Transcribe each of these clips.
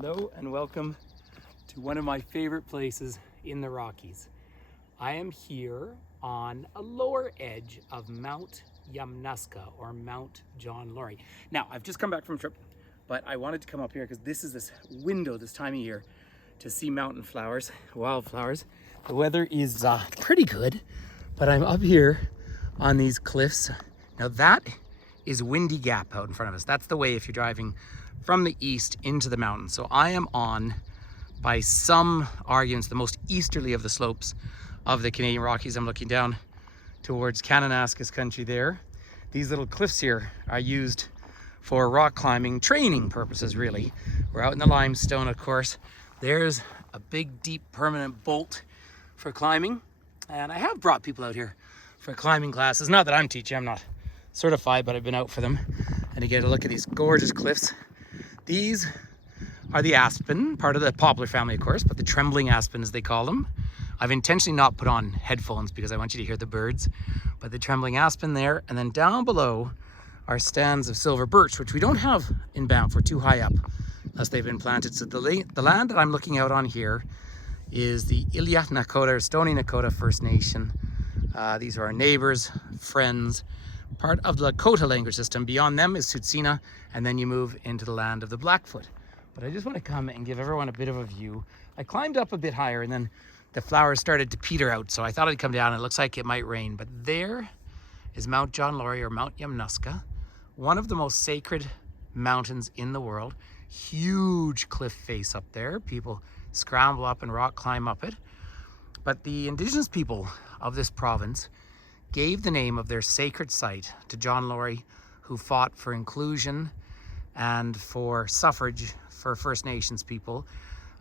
Hello and welcome to one of my favorite places in the Rockies. I am here on a lower edge of Mount Yamnuska, or Mount John Laurie. Now, I've just come back from a trip, but I wanted to come up here because this is this window this time of year to see mountain flowers, wildflowers. The weather is pretty good, but I'm up here on these cliffs. Now that is Windy Gap out in front of us. That's the way if you're driving from the east into the mountains. So I am on, by some arguments, the most easterly of the slopes of the Canadian Rockies. I'm looking down towards Kananaskis country there. These little cliffs here are used for rock climbing training purposes, really. We're out in the limestone, of course. There's a big, deep, permanent bolt for climbing. And I have brought people out here for climbing classes. Not that I'm teaching, I'm not certified, but I've been out for them. And you get a look at these gorgeous cliffs. These are the aspen, part of the poplar family, of course, but the trembling aspen, as they call them. I've intentionally not put on headphones because I want you to hear the birds, but the trembling aspen there. And then down below are stands of silver birch, which we don't have in Banff. We're too high up unless they've been planted. So the land that I'm looking out on here is the Nakoda or Stoney Nakoda First Nation. These are our neighbors, friends, part of the Lakota language system. Beyond them is Tsuut'ina, and then you move into the land of the Blackfoot. But I just want to come and give everyone a bit of a view. I climbed up a bit higher and then the flowers started to peter out, so I thought I'd come down. It looks like it might rain, but there is Mount John Laurie, or Mount Yamnuska, one of the most sacred mountains in the world. Huge cliff face up there. People scramble up and rock climb up it. But the indigenous people of this province gave the name of their sacred site to John Laurie, who fought for inclusion and for suffrage for First Nations people.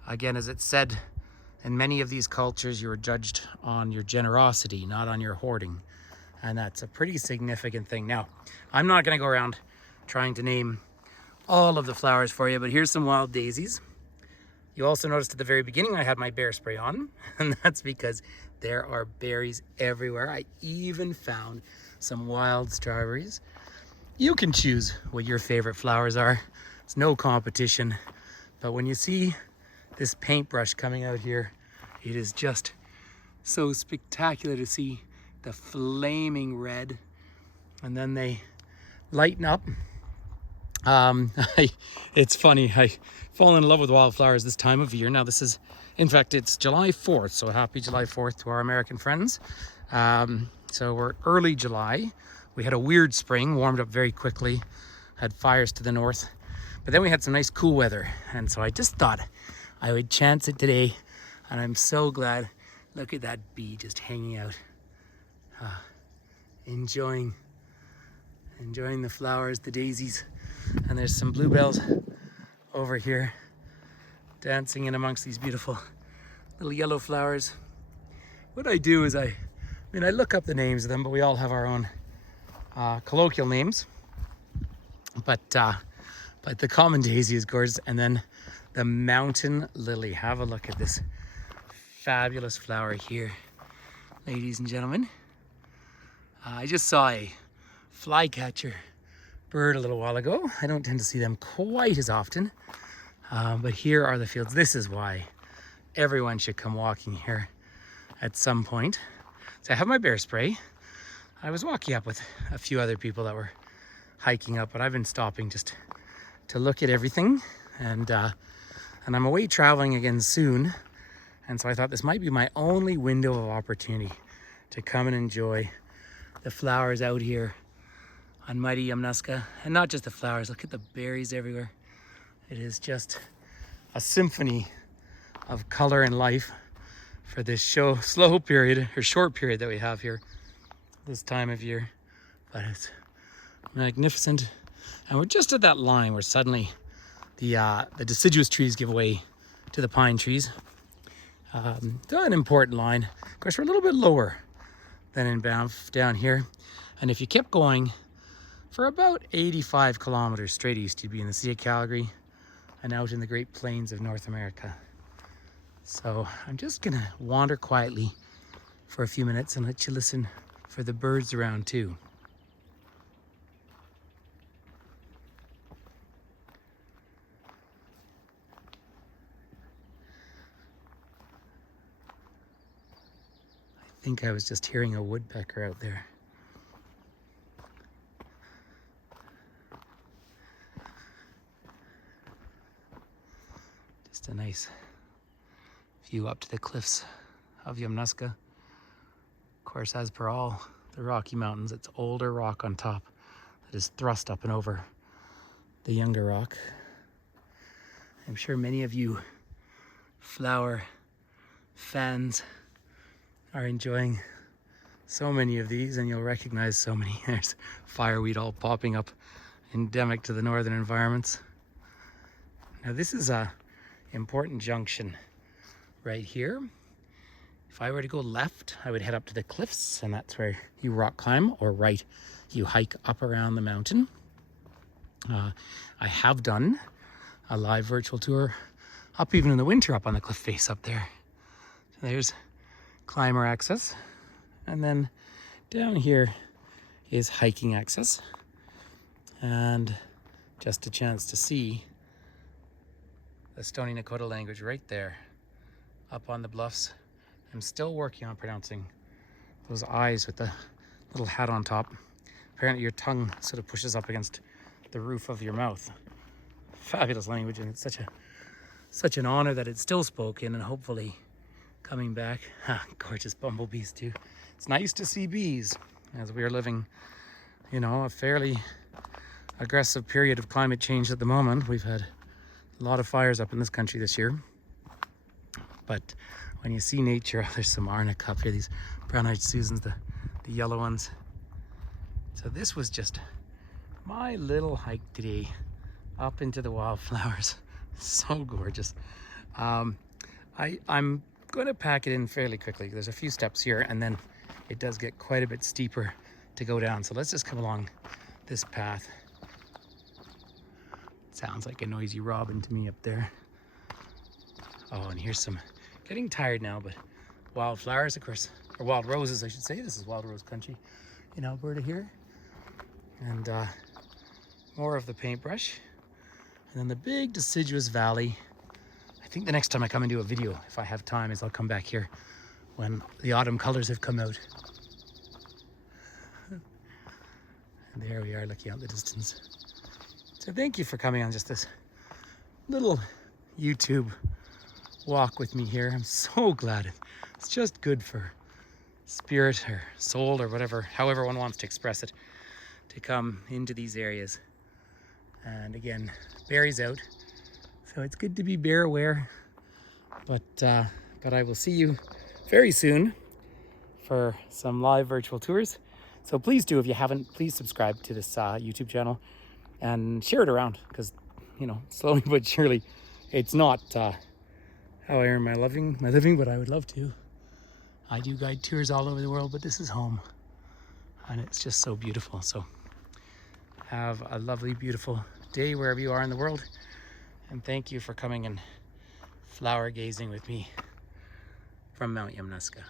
Again, as it's said, in many of these cultures, you are judged on your generosity, not on your hoarding. And that's a pretty significant thing. Now, I'm not gonna go around trying to name all of the flowers for you, but here's some wild daisies. You also noticed at the very beginning I had my bear spray on, and that's because there are berries everywhere. I even found some wild strawberries. You can choose what your favorite flowers are. It's no competition. But when you see this paintbrush coming out here, it is just so spectacular to see the flaming red. And then they lighten up. It's funny, I fall in love with wildflowers this time of year. Now this is, in fact, it's July 4th, so happy July 4th to our American friends. So we're early July. We had a weird spring, warmed up very quickly, had fires to the north, but then we had some nice cool weather. And so I just thought I would chance it today, and I'm so glad. Look at that bee just hanging out, enjoying the flowers, the daisies. And there's some bluebells over here dancing in amongst these beautiful little yellow flowers. What I do is I look up the names of them, but we all have our own colloquial names. But the common daisy is gorgeous. And then the mountain lily. Have a look at this fabulous flower here, ladies and gentlemen. I just saw a flycatcher bird a little while ago. I don't tend to see them quite as often, but here are the fields. This is why everyone should come walking here at some point. So I have my bear spray. I was walking up with a few other people that were hiking up, but I've been stopping just to look at everything, and I'm away traveling again soon, and so I thought this might be my only window of opportunity to come and enjoy the flowers out here on mighty Yamnuska. And not just the flowers, look at the berries everywhere. It is just a symphony of color and life for this slow period, or short period, that we have here this time of year. But it's magnificent. And we're just at that line where suddenly the deciduous trees give way to the pine trees. It's an important line. Of course, we're a little bit lower than in Banff down here. And if you kept going for about 85 kilometers straight east, you'd be in the Sea of Calgary and out in the Great Plains of North America. So I'm just gonna wander quietly for a few minutes and let you listen for the birds around too. think I was just hearing a woodpecker out there. Just a nice view up to the cliffs of Yamnuska. Of course, as per all the Rocky Mountains, it's older rock on top that is thrust up and over the younger rock. I'm sure many of you flower fans are enjoying so many of these, and you'll recognize so many. There's fireweed all popping up, endemic to the northern environments. Now this is a important junction right here. If I were to go left, I would head up to the cliffs, and that's where you rock climb, or right, you hike up around the mountain. I have done a live virtual tour up even in the winter up on the cliff face up there. So there's climber access, and then down here is hiking access, and just a chance to see the Stoney Nakoda language right there up on the bluffs. I'm still working on pronouncing those I's with the little hat on top. Apparently your tongue sort of pushes up against the roof of your mouth. Fabulous language, and it's such an honor that it's still spoken, and hopefully coming back. Gorgeous bumblebees too. It's nice to see bees as we are living, you know, a fairly aggressive period of climate change at the moment. We've had a lot of fires up in this country this year, but when you see nature, there's some arnica up here, these brown-eyed Susans, the yellow ones. So this was just my little hike today up into the wildflowers. So gorgeous. I'm going to pack it in fairly quickly. There's a few steps here, and then it does get quite a bit steeper to go down. So let's just come along this path. Sounds like a noisy robin to me up there. Oh, and here's some, getting tired now, but wildflowers, of course, or wild roses, I should say. This is wild rose country in Alberta here. And more of the paintbrush. And then the big deciduous valley. I think the next time I come and do a video, if I have time, is I'll come back here when the autumn colors have come out. And there we are looking out the distance. So thank you for coming on just this little YouTube walk with me here. I'm so glad. It's just good for spirit or soul or whatever, however one wants to express it, to come into these areas. And again, berries out, so it's good to be bear aware. But I will see you very soon for some live virtual tours. So please do, if you haven't, please subscribe to this YouTube channel and share it around, because, you know, slowly but surely, it's not how I earn my living, but I would love to. I do guide tours all over the world, but this is home, and it's just so beautiful. So have a lovely, beautiful day wherever you are in the world, and thank you for coming and flower gazing with me from Mount Yamnuska.